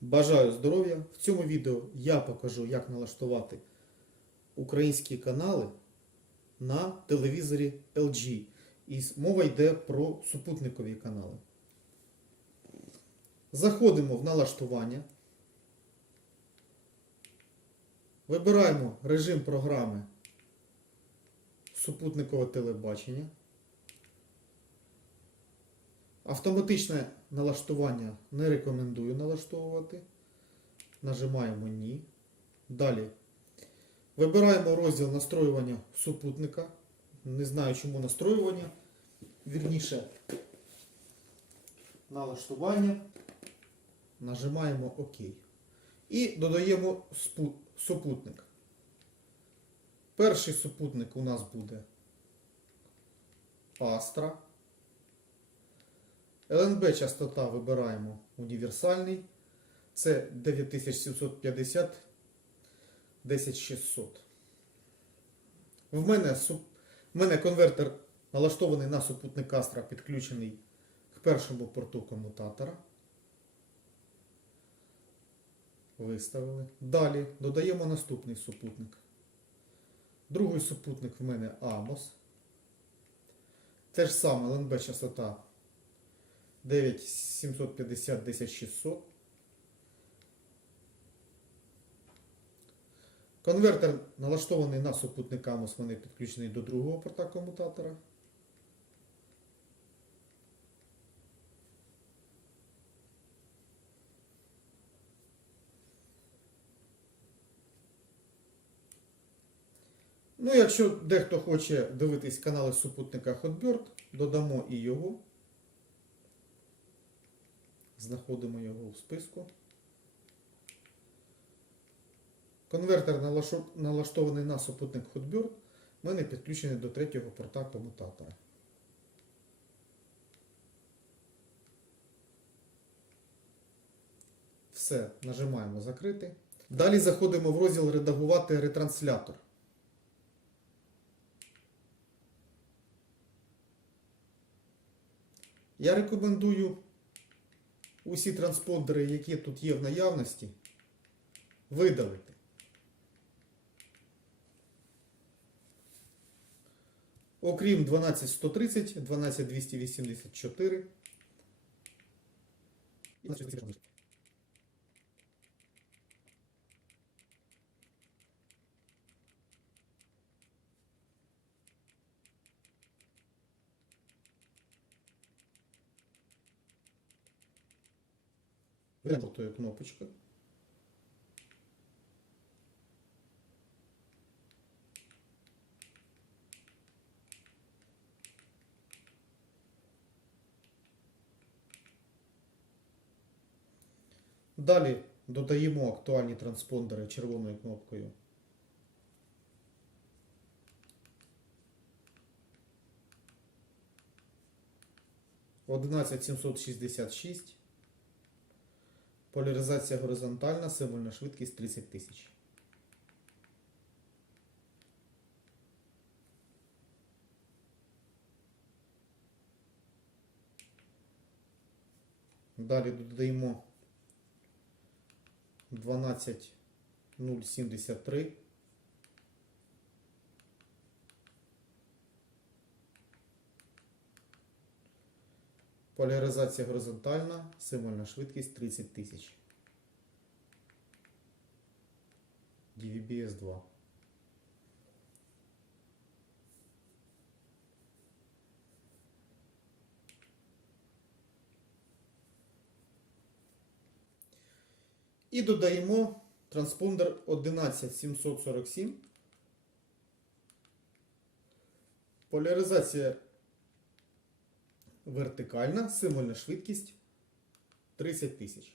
Бажаю здоров'я! В цьому відео я покажу, як налаштувати українські канали на телевізорі LG. І мова йде про супутникові канали. Заходимо в налаштування. Вибираємо режим програми супутникове телебачення. Автоматичне налаштування не рекомендую налаштовувати. Нажимаємо Ні. Далі. Вибираємо розділ настроювання супутника. Не знаю, чому настроювання. Вірніше налаштування. Нажимаємо ОК. І додаємо супутник. Перший супутник у нас буде Astra. ЛНБ частота вибираємо універсальний. Це 9750 10600. В мене, суп... в мене конвертер налаштований на супутник Astra, підключений к першому порту комутатора. Виставили. Далі додаємо наступний супутник. Другий супутник в мене AMOS. Те ж саме ЛНБ частота 9750 10600. Конвертер налаштований на супутник AMOS, вони підключений до другого порта комутатора. Ну, якщо дехто хоче дивитись канали супутника Hotbird, додамо і його. Знаходимо його у списку. Конвертер налаштований на супутник Hotbird. в мене підключений до третього порта комутатора. Все, нажимаємо закрити. Далі заходимо в розділ Редагувати ретранслятор. Я рекомендую усі транспондери, які тут є в наявності, видалити. Окрім 12130, 12284. І 12400. Вимкнутою кнопочкою. Далі додаємо актуальні транспондери червоною кнопкою. Одинадцять. Поляризація горизонтальна, символьна швидкість 30 тисяч. Далі додаємо 12073. Поляризація горизонтальна, символьна швидкість 30 тисяч. DVB-S 2. І додаємо транспондер 11747. Поляризація вертикальна, символьна швидкість 30 тисяч.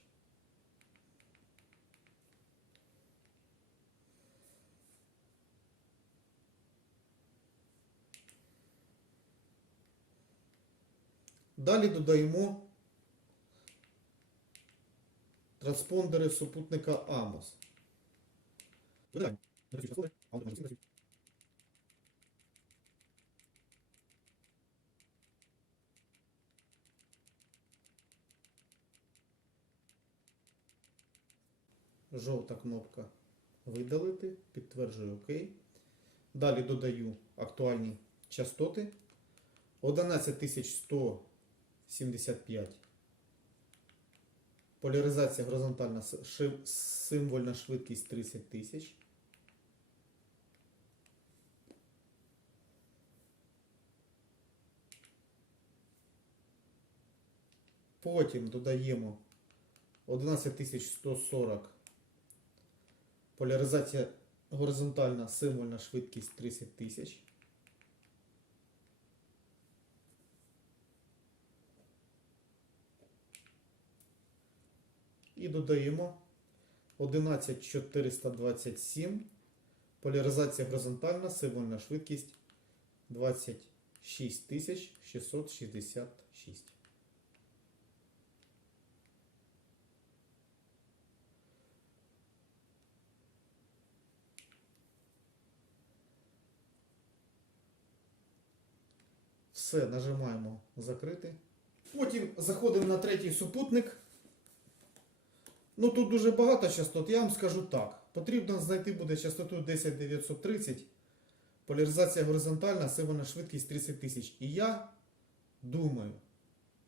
Далі додаємо транспондери супутника AMOS. Жовта кнопка видалити, підтверджую ОК. Далі додаю актуальні частоти 11175. Поляризація горизонтальна символьна швидкість 30 тисяч. Потім додаємо 11140. Поляризація горизонтальна символьна швидкість 30 тисяч. І додаємо 11427. Поляризація горизонтальна, символьна швидкість 26666. Все, нажимаємо закрити. Потім заходимо на третій супутник. Ну тут дуже багато частот. Я вам скажу так. Потрібно знайти буде частоту 10930. Поляризація горизонтальна, символьна швидкість 30 тисяч. І я думаю,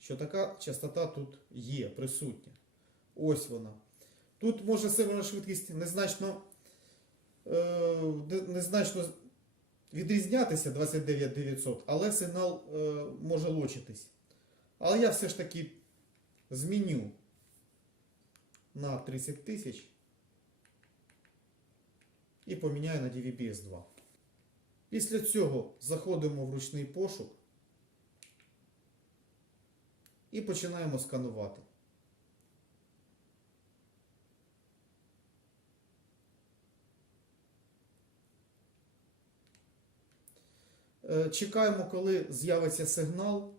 що така частота тут є, присутня. Ось вона. Тут може символьна швидкість незначно, е, незначно відрізнятися 29900, але сигнал е, може лочитись. Але я все ж таки зміню на 30 тисяч і поміняю на DVB-S 2. Після цього заходимо в ручний пошук і починаємо сканувати. Чекаємо, коли з'явиться сигнал.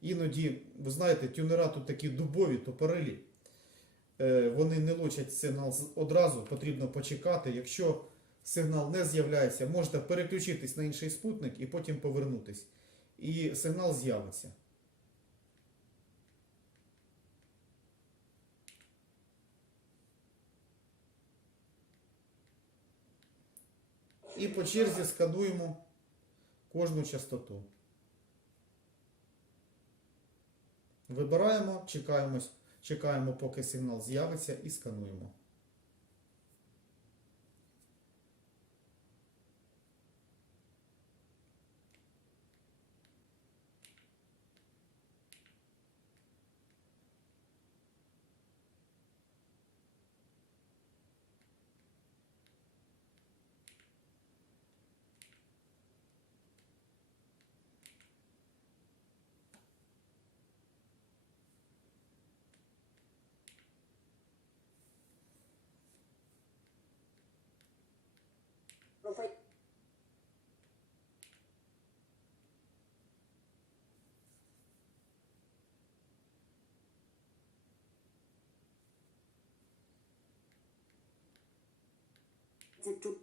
Іноді, ви знаєте, тюнера тут такі дубові, топорилі. Е, Вони не лучать сигнал одразу, потрібно почекати. Якщо сигнал не з'являється, можете переключитись на інший спутник і потім повернутись. І сигнал з'явиться. І по черзі скануємо кожну частоту. Вибираємо, чекаємо, чекаємо, поки сигнал з'явиться і скануємо. Тут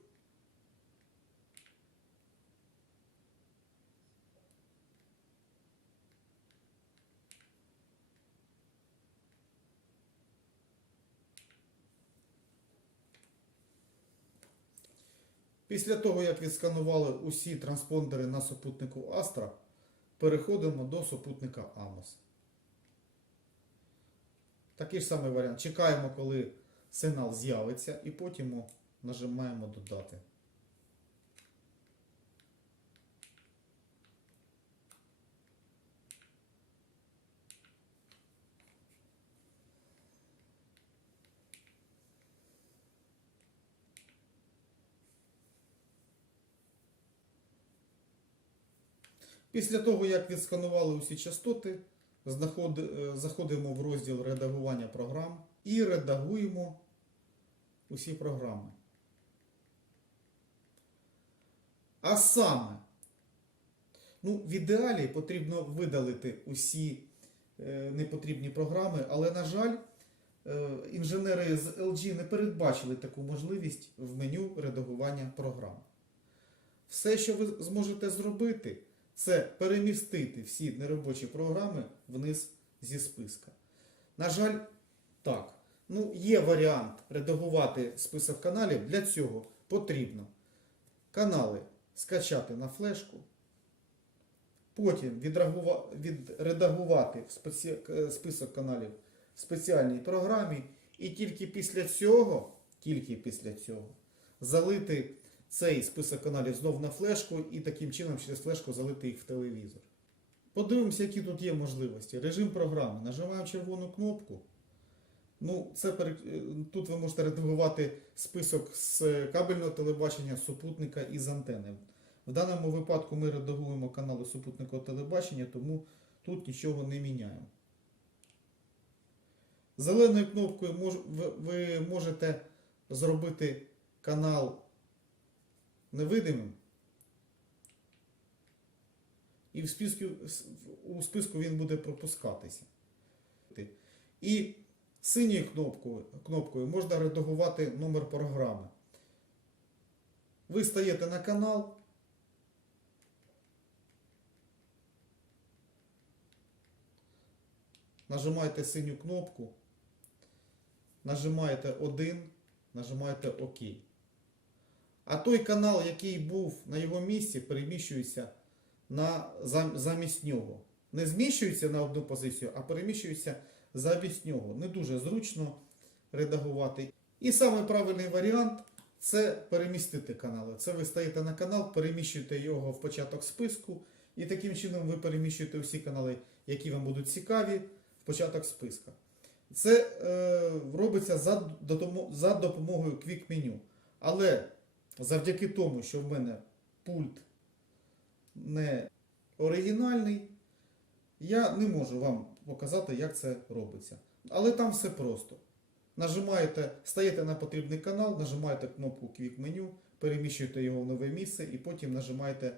Після того, як відсканували усі транспондери на супутнику Astra, переходимо до супутника Amos. Такий ж самий варіант. Чекаємо, коли сигнал з'явиться, і потім нажимаємо додати. Після того, як відсканували усі частоти, е, заходимо в розділ редагування програм і редагуємо усі програми. А саме, ну, в ідеалі потрібно видалити усі е, непотрібні програми, але, на жаль, е, інженери з LG не передбачили таку можливість в меню редагування програм. Все, що ви зможете зробити, це перемістити всі неробочі програми вниз зі списка. На жаль, так. Ну, є варіант редагувати список каналів. Для цього потрібно канали скачати на флешку, потім відредагувати в спеці... е, список каналів в спеціальній програмі, і тільки після цього, тільки після цього, залити цей список каналів знов на флешку і таким чином через флешку залити їх в телевізор. Подивимося, які тут є можливості. Режим програми. Нажимаємо червону кнопку. Ну, це пере- е, тут ви можете редагувати список з кабельного телебачення, супутника і з антени. В даному випадку ми редагуємо канали супутникового телебачення, тому тут нічого не міняємо. Зеленою кнопкою мож- ви можете зробити канал невидимим. І в списку, у списку він буде пропускатися. І синьою кнопкою, кнопкою можна редагувати номер програми. Ви стаєте на канал. Нажимаєте синю кнопку, нажимаєте 1, нажимаєте ОК. А той канал, який був на його місці, переміщується на, замість нього. Не зміщується на одну позицію, а переміщується замість нього. Не дуже зручно редагувати. І самий правильний варіант це перемістити канали. Це ви стаєте на канал, переміщуєте його в початок списку, і таким чином ви переміщуєте всі канали, які вам будуть цікаві, в початок списка. Це е, робиться за, допомогою Quick Menu. Але завдяки тому, що в мене пульт не оригінальний, я не можу вам показати, як це робиться. Але там все просто. Нажимаєте, стаєте на потрібний канал, нажимаєте кнопку Quick Menu, переміщуєте його в нове місце і потім нажимаєте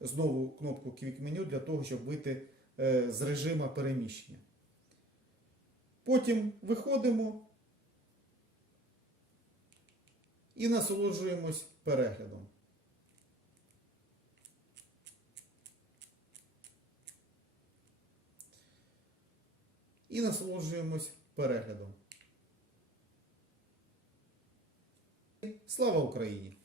знову кнопку Quick Menu для того, щоб вийти е, з режиму переміщення. Потім виходимо і насолоджуємось переглядом. І насолоджуємось переглядом. Слава Україні!